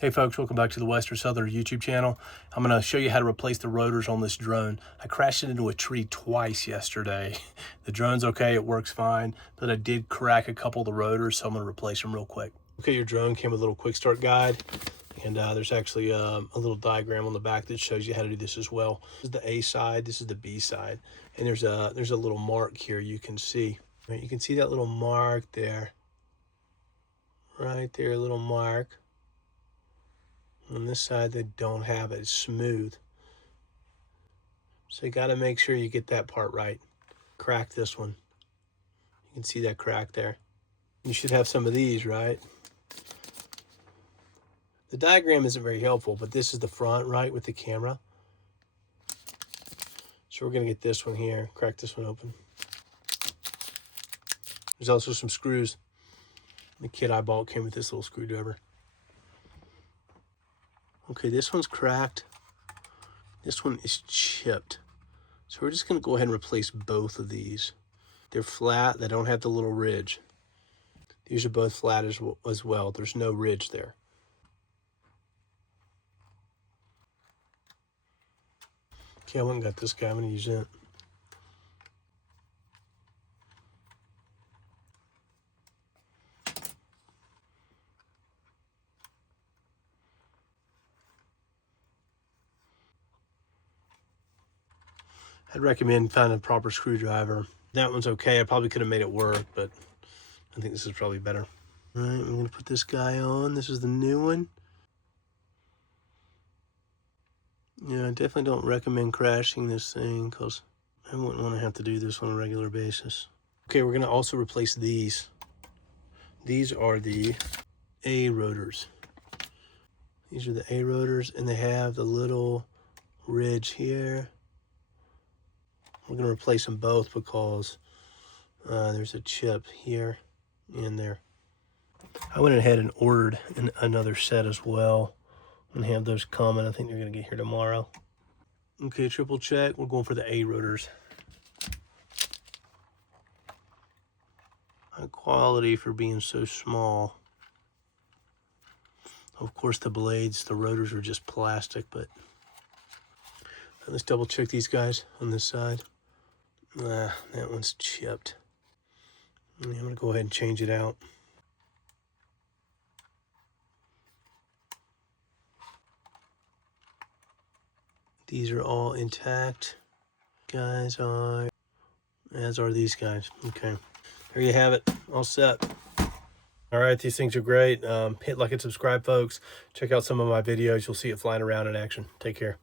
Hey folks, welcome back to the Western Southern YouTube channel. I'm going to show you how to replace the rotors on this drone. I crashed it into a tree twice yesterday. The drone's okay, it works fine, but I did crack a couple of the rotors, so I'm going to replace them real quick. Okay, your drone came with a little quick start guide, and there's actually a little diagram on the back that shows you how to do this as well. This is the A side, this is the B side, and there's a little mark here you can see. Right, you can see that little mark there. Right there, a little mark. On this side, they don't have it. It's smooth. So you got to make sure you get that part right. Crack this one. You can see that crack there. You should have some of these, right? The diagram isn't very helpful, but this is the front, right, with the camera. So we're going to get this one here. Crack this one open. There's also some screws. The kit I bought came with this little screwdriver. Okay, this one's cracked. This one is chipped. So we're just going to go ahead and replace both of these. They're flat. They don't have the little ridge. These are both flat as well. There's no ridge there. Okay, I went and got this guy. I'm going to use it. I'd recommend finding a proper screwdriver. That one's okay. I probably could have made it work, but I think this is probably better. All right, I'm going to put this guy on. This is the new one. Yeah, I definitely don't recommend crashing this thing because I wouldn't want to have to do this on a regular basis. Okay, we're going to also replace these. These are the A rotors. These are the A rotors, and they have the little ridge here. We're going to replace them both because there's a chip here and there. I went ahead and ordered another set as well and have those coming. I think they're going to get here tomorrow. Okay, triple check. We're going for the A rotors. High quality for being so small. Of course, the blades, the rotors are just plastic, but let's double check these guys on this side. That one's chipped. I'm going to go ahead and change it out. These are all intact. Guys are, as are these guys. Okay, there you have it, all set. All right, these things are great. Hit like and subscribe, folks. Check out some of my videos. You'll see it flying around in action. Take care.